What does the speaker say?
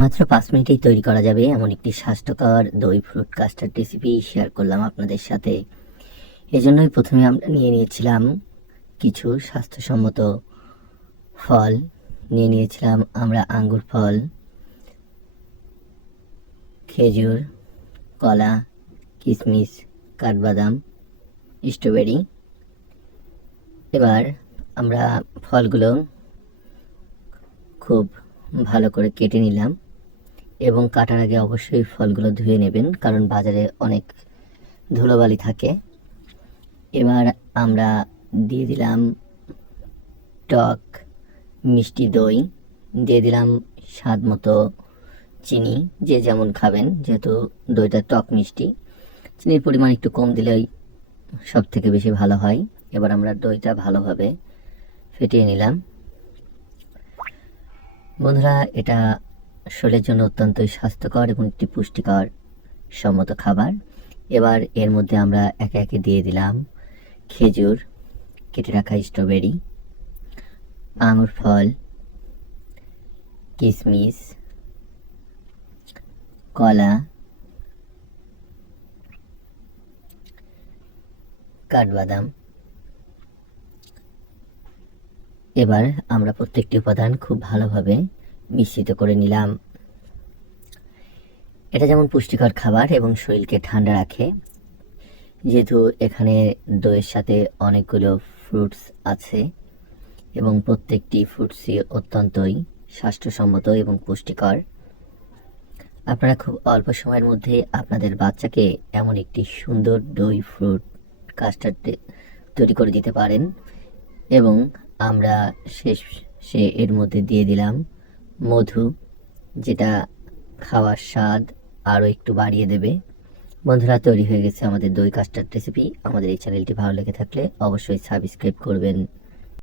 মাত্র 5 মিনিটেই তৈরি করা যাবে এমন একটি স্বাস্থ্যকর দই ফ্রুট কাস্টার্ড রেসিপি শেয়ার করলাম আপনাদের সাথে। এজন্যই প্রথমে আমরা নিয়ে নিয়েছিলাম কিছু স্বাস্থ্যসম্মত ফল। নিয়ে নিয়েছিলাম আমরা আঙ্গুর ফল, খেজুর, কলা, কিশমিশ, কাঠবাদাম, স্ট্রবেরি। এবার আমরা ফলগুলো খুব ভালো করে কেটে নিলাম এবং কাটার আগে অবশ্যই ফলগুলো ধুয়ে নেবেন, কারণ বাজারে অনেক ধুলোবালি থাকে। এবার আমরা দিয়ে দিলাম টক মিষ্টি দই, দিয়ে দিলাম স্বাদ মতো চিনি, যে যেমন খাবেন, যেহেতু দইটা টক মিষ্টি চিনির পরিমাণ একটু কম দিলেই সব থেকে বেশি ভালো হয়। এবার আমরা দইটা ভালোভাবে ফেটিয়ে নিলাম। বন্ধুরা, এটা শরীরের জন্য অত্যন্তই স্বাস্থ্যকর এবং একটি পুষ্টিকর সম্মত খাবার। এবার এর মধ্যে আমরা একে একে দিয়ে দিলাম খেজুর, কেটে রাখা স্ট্রবেরি, আঙুর ফল, কিশমিশ, কলা, কাঠবাদাম। এবার আমরা প্রত্যেকটি উপাদান খুব ভালোভাবে মিশ্রিত করে নিলাম। এটা যেমন পুষ্টিকর খাবার এবং শরীরকে ঠান্ডা রাখে, যেহেতু এখানে দইয়ের সাথে অনেকগুলো ফ্রুটস আছে এবং প্রত্যেকটি ফ্রুটসই অত্যন্তই স্বাস্থ্যসম্মত এবং পুষ্টিকর। আপনারা খুব অল্প সময়ের মধ্যে আপনাদের বাচ্চাকে এমন একটি সুন্দর দই ফ্রুট কাস্টার্ড তৈরি করে দিতে পারেন। এবং আমরা শেষে এর মধ্যে দিয়ে দিলাম মধু, যেটা খাওয়ার স্বাদ আরও একটু বাড়িয়ে দেবে। বন্ধুরা, তৈরি হয়ে গেছে আমাদের দই কাস্টার্ড রেসিপি। আমাদের এই চ্যানেলটি ভালো লেগে থাকলে অবশ্যই সাবস্ক্রাইব করবেন।